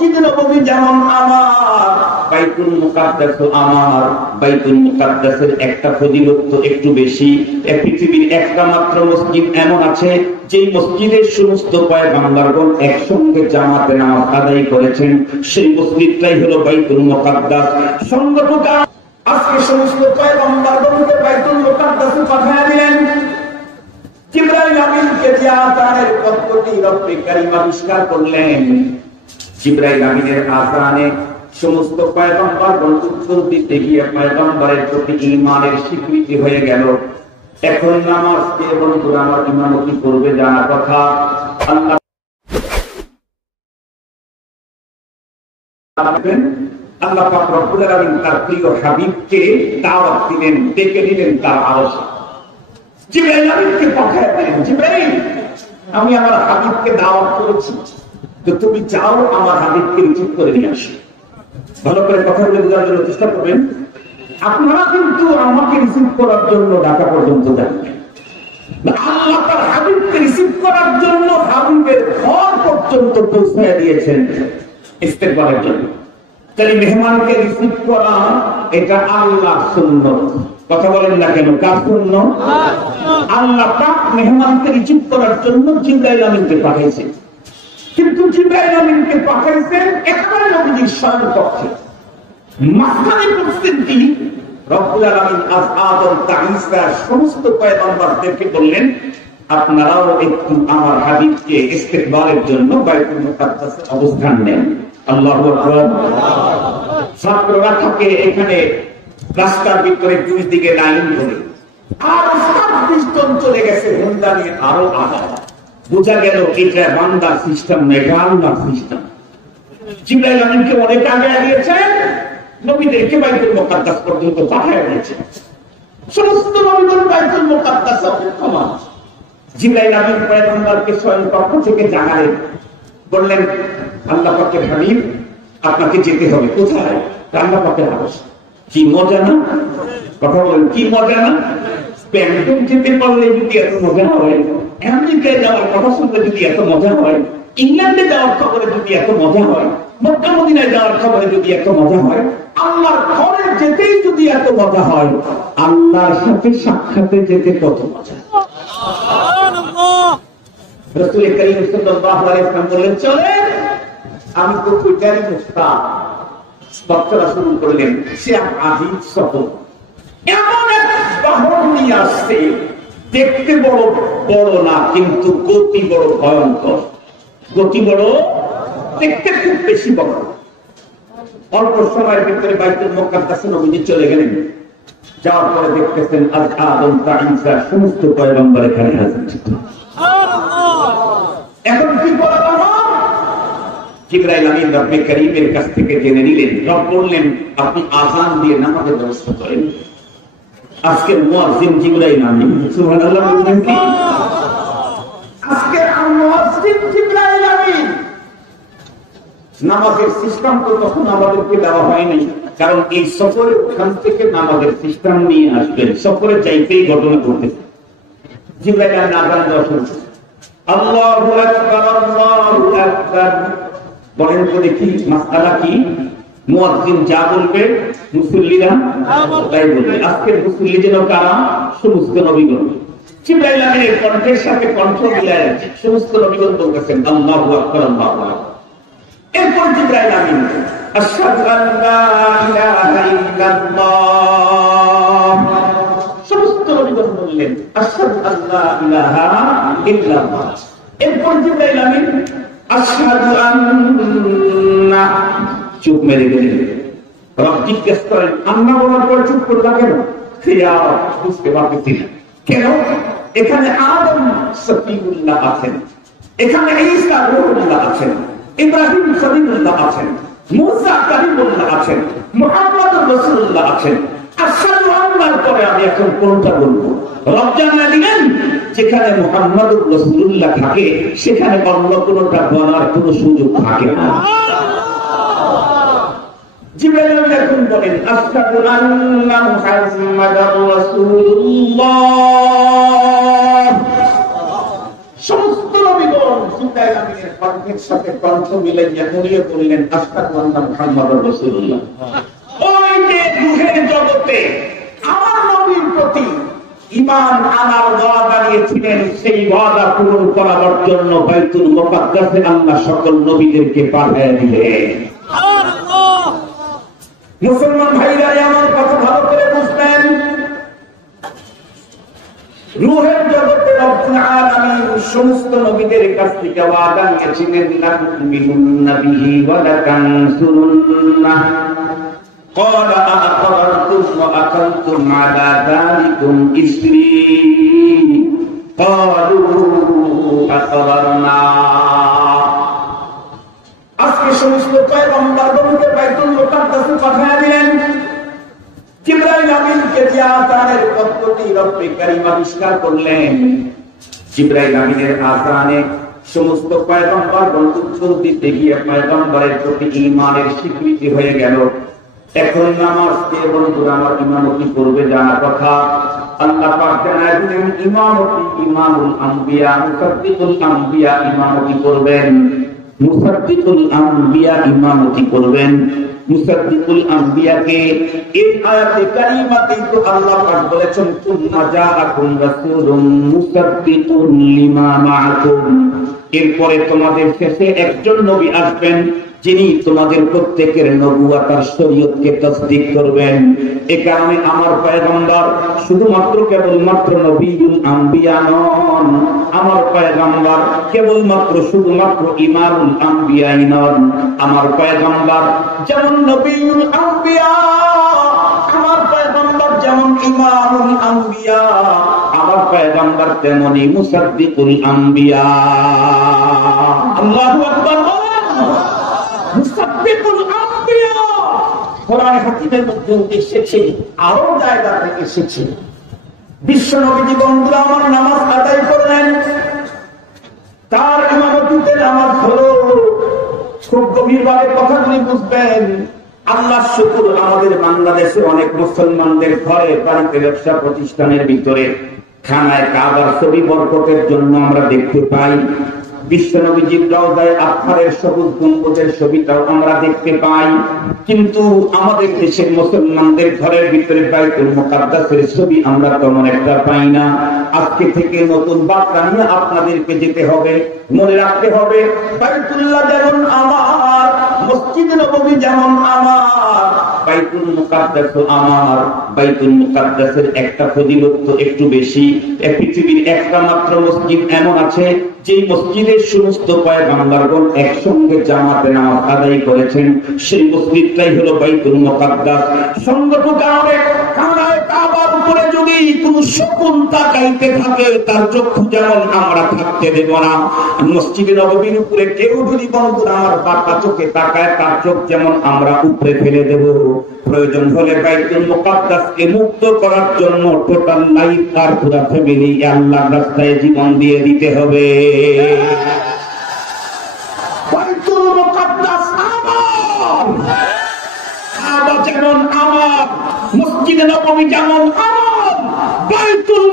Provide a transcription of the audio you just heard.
মসজিদ নববী যেমন আমার, বাইতুল মুকাদ্দাস আমার। বাইতুল মুকাদ্দাসের একটা ফজিলত তো একটু বেশি। পৃথিবীর একটা মাত্র মসজিদ এমন আছে যে মসজিদের সমস্ত পয়গম্বরগণ একসঙ্গে জামাতে নামাজ আদায় করেছেন, সেই মসজিদটাই হলো বাইতুল মুকাদ্দাস। সঙ্গতটা আজকে সমস্ত পয়গম্বরগণকে বাইতুল মুকাদ্দাসে পাঠিয়ে দিলেন। জিবরাইল আমিনকে দিয়ে আযানের পদ্ধতি রব্বে কারীম আবিষ্কার করলেন। জিবরাইল আমিনের আযানে সমস্ত পয়গম্বরগণ উত্তর দিতে গিয়ে পয়গম্বরের প্রতি ঈমানের স্বীকৃতি হয়ে গেল। এখন নামাজ কে বন্ধুরা আমার ইমামতি করবে জানা কথা। আল্লাহ পাক রব্বুল আলামিন তার প্রিয় হাবিবকে দাওয়াত দিলেন, ডেকে নিলেন তার আরশে। জিবরাইল আমিনকে পাঠিয়ে দিলেন, জিবরাইল আমি আমার হাবিবকে দাওয়াত করেছি, তো তুমি যাও আমার হাবিবকে রিসিভ করে নিয়ে আসো। ভালো করে কথাগুলো বোঝার জন্য চেষ্টা করবেন। আপনারা কিন্তু আমাকে রিসিভ করার জন্য ঢাকা পর্যন্ত যাবেন, আল্লাহ তার হাবিবকে রিসিভ করার জন্য হাবিবের ঘর পর্যন্ত পৌঁছে দিয়েছেন ইস্তেকবারের জন্য। তাহলে মেহমানকে রিসিভ করা এটা আল্লাহর সুন্নাত। কথা বলেন না কেন? কার সুন্নাত? আল্লাহ পাক মেহমানকে রিসিভ করার জন্য জিবরাইল আমিনকে পাঠিয়েছেন। কিন্তু জিবরাইল আমিনকে পাঠাইছেন একেবারে নবীজির স্বয়ং পক্ষে। মাঝখানে করছেন কি? রব্বুল আলামিন আদম তা ঈসা সমস্ত পয়গম্বরদেরকে বললেন, আপনারাও একটু আমার হাবিবকে ইস্তেকবারের জন্য বাইতুল মুকাদ্দাসে অবস্থান নেন। আল্লাহু আকবার। ছাত্ররা থাকে এখানে রাস্তার ভিতরে দুই দিকে লাইন ধরে, আর সাত পিস্টন চলে গেছে হুন্ডা নিয়ে আরো আগে। বোঝা গেল এটা বান্দার সিস্টেম না, এটা আল্লাহর সিস্টেম। জিবরাইল আমিনকে অনেক আগে দিয়েছেন, নবীদেরকে বাইতুল মুকাদ্দাস পর্যন্ত পাঠিয়ে দিয়েছেন। সমস্ত নবীগণ বাইতুল মুকাদ্দাসে অপেক্ষমান। জিবরাইল আমিন পয়গম্বরকে স্বয়ং পক্ষ থেকে জানালেন, বললেন আল্লাহ পাকের হাবিব আপনাকে যেতে হবে। কোথায়? আল্লাহ পাকের আরশে। কি মজা না? কথা বলেন, কি মজা না? স্পেনে যেতে পারলে যদি এত মজা হয়, আমেরিকায় যাওয়ার কথা শুনলে যদি এত মজা হয়, ইংল্যান্ডে যাওয়ার খবরে যদি এত মজা হয়, মক্কা মদিনায় যাওয়ার খবরে যদি এত মজা হয়, আল্লাহর ঘরে যেতেই যদি এত মজা হয়, আল্লাহর সাথে সাক্ষাতে যেতে কত মজা। রাসূল করিম সাল্লাল্লাহু আলাইহি ওয়াসাল্লাম বললেন, চলে আমি তো টুইটারে মুস্তাক। বক্তরা শুরু করলেন, সে আজিব সফর, এমন এক বাহন নিয়ে আসছে, দেখতে বড় বড় না, কিন্তু গতি বড় ভয়ঙ্কর। গতি বড়, দেখতে খুব বেশি বড়। অল্প সময়ের ভিতরে বাইতুল মুকাদ্দাসে নবীজি চলে গেলেন। যাওয়ার পরে দেখতেছেন আজ আদম তা ঈসা সমস্ত পয়গম্বর এখানে হাজির। এখন কি করা হবে? জিবরাইল আমিন রব্বে কারীমের কাছ থেকে জেনে নিলেন। রব বললেন, আপনি আযান দিয়ে নামাজের ব্যবস্থা করেন। আজকে মুয়াজ্জিন জিবরাইল আমিন। সুবহানাল্লাহ। বলবেন কি? আজকে মুয়াজ্জিন জিবরাইল আমিন। নামাজের সিস্টেম তো তখন আমাদেরকে দেওয়া হয়নি, কারণ এই সফরে ওখান থেকে নামাজের সিস্টেম নিয়ে আসবেন। সফরে যাইতেই ঘটনা ঘটেছে। জিবরাইল আমিন আযান দেওয়া শুরু করেছেন। আল্লাহু আকবার, আল্লাহু আকবার। বলেন তো দেখি মাসআলা কি? মুয়াজ্জিন যা বলবে মুসল্লিরা তাই বলবে। আজকের মুসল্লি যেন কারা? সমস্ত নবীগণ। জিবরাইল আমিনের কণ্ঠের সাথে কণ্ঠ মিলায় সমস্ত নবীগণ বলতেছেন আল্লাহু আকবার, আল্লাহু আকবার। এরপর জিবরাইল আমিন আশহাদু আল্লা ইলাহা ইল্লাল্লাহ, সমস্ত নবীগণ বললেন আশহাদু আল্লা ইলাহা ইল্লাল্লাহ। এরপর জিবরাইল আমিন আশহাদু আন্না, চুপ মেরে গেলেন। রব জিজ্ঞেস করেন, আন্না বলার পর চুপ করলা কেন? বুঝতে পারতেছি না কেন। এখানে আদম সফিউল্লাহ আছেন, এখানে ঈসা রূহুল্লাহ আছেন, ইব্রাহিম খলিলুল্লাহ আছেন, মুসা কালিমুল্লাহ আছেন, মুহাম্মদুর রাসূলুল্লাহ আছেন। আশহাদু আন্নার পরে আমি এখন কোনটা বলবো? রব জানা দিলেন যেখানে মুহাম্মদুর রাসূলুল্লাহ থাকে সেখানে অন্য কোনটা বলার কোন সুযোগ থাকে না। জিবরাইল আমিন এখন বলেন আশহাদু আন্না মুহাম্মাদার রাসূলুল্লাহ, সমস্ত নবীগণ জিবরাইল আমিনের কণ্ঠের সাথে কণ্ঠ মিলাইয়া মুড়িয়ে বললেন আশহাদু আন্না মুহাম্মাদুর রাসূলুল্লাহ। ওই যে রূহের জগতে আমার নবীর প্রতি ঈমান আনার ওয়াদা নিয়েছিলেন, সেই ওয়াদা পূরণ করার জন্য বাইতুল মুকাদ্দাসে আল্লাহ সকল নবীদেরকে পাঠিয়ে দিলেন। সুবহানাল্লাহ। মুসলমান ভাইরা আমার কথা ভালো করে বুঝবেন, রূহের জগতে রব্বুল আলামিন সমস্ত নবীদের কাছ থেকে ওয়াদা নিয়েছিলেন, লাতুমিনুন্না বিহি ওয়া লাতানসুরুন্নাহ। قال أأقررتم وأخذتم على ذلكم إصري قالوا أقررنا। আজকে সমস্ত পয়গম্বরগণকে বাইতুল মুকাদ্দাসে পাঠিয়ে দিলেন। জিবরাইল আমিনকে দিয়ে আযানের পদ্ধতি রব্বে কারীম আবিষ্কার করলেন। জিবরাইল আমিনের আযানে সমস্ত পয়গম্বরগণ উত্তর দিতে গিয়ে পয়গম্বরের প্রতি ঈমানের স্বীকৃতি হয়ে গেল। এখন নামাজ কে বন্ধুরা আমার ইমামতি করবে জানা কথা। আল্লাহ পাক জানায় দিলেন ইমামতি ইমামুল আম্বিয়া মুসাদ্দিকুল আম্বিয়া ইমামতি করবেন। মুসাদ্দিকুল আম্বিয়া ইমামতি করবেন। মুসাদ্দিকুল আম্বিয়াকে এই আয়াতে কারিমাতে তো আল্লাহ পাক বলেছেন সুম্মা জাআকুম রাসূলুম মুসাদ্দিকুন লিমা মাআকুম। এরপরে তোমাদের শেষে একজন নবী আসবেন যিনি তোমাদের প্রত্যেকের নবুয়ত আর শরীয়তকে তাসদীক করবেন। এ কারণে আমার পয়গম্বর শুধুমাত্র কেবলমাত্র নবীউল আম্বিয়া নন, আমার পয়গম্বর কেবলমাত্র শুধুমাত্র ইমামুল আম্বিয়া নন। আমার পয়গম্বর যেমন নবীউল আম্বিয়া, আমার পয়গম্বর যেমন ইমামুল আম্বিয়া, আমার পয়গম্বর তেমনি মুসাদ্দিকুল আম্বিয়া। আল্লাহু আকবার। মুসাদ্দিকুল আম্বিয়া কোরআন হাকিমের মধ্যে এসেছে, আরো জায়গা থেকে এসেছে। বিশ্ব নবী বন্ধুরা আমার নামাজ আদায় করলেন, তার ইমামতিতে নামাজ হলো। খুব গভীরভাবে কথাগুলি বুঝবেন। আল্লাহ শুকর, আমাদের বাংলাদেশে অনেক মুসলমানদের ঘরে বাড়িতে ব্যবসা প্রতিষ্ঠানের ভিতরে খানায় কাবার ছবি বরকতের জন্য আমরা দেখতে পাই। বিশ্বনবীজির রওজায়ে আতহারের সবুজ গম্বুজের ছবিটাও আমরা দেখতে পাই। কিন্তু আমাদের দেশের মুসলমানদের ঘরের ভিতরে বাইতুল মুকাদ্দাসের ছবি আমরা তেমন একটা পাই না। আজকে থেকে নতুন বার্তা নিয়ে আপনাদেরকে যেতে হবে, মনে রাখতে হবে বাইতুল্লাহ যেমন আমার, মসজিদ নববী যেমন আমার, বাইতুল মুকাদ্দাস আমার। বাইতুল মুকাদ্দাসের একটা ফজিলত তো একটু বেশি। পৃথিবীর একটা মাত্র মসজিদ এমন আছে যে মসজিদের সমস্ত পয়গম্বরগণ একসঙ্গে জামাতে নামাজ আদায় করেছেন, সেই মসজিদটাই হলো বাইতুল মুকাদ্দাস। সঙ্গত কারণে কানায় কাবার উপরে যদি কোন শকুন তাকাইতে থাকে তার চক্ষু যেমন আমরা থাকতে দেব না। মসজিদে নববীর উপরে কেউ যদি বন্ধুরা আমার বাঁকা চোখে তাকায় তার চোখ যেমন আমরা উপরে ফেলে দেব। প্রয়োজন হলে বাইতুল মুকাদ্দাসকে মুক্ত করার জন্য টোটাল লাইফ আর পুরো ফ্যামিলি আল্লাহর রাস্তায় জীবন দিয়ে দিতে হবে। বাইতুল মুকাদ্দাস আমার, কাবা যেমন আমার, মসজিদে নববী যেমন আমার, বাইতুল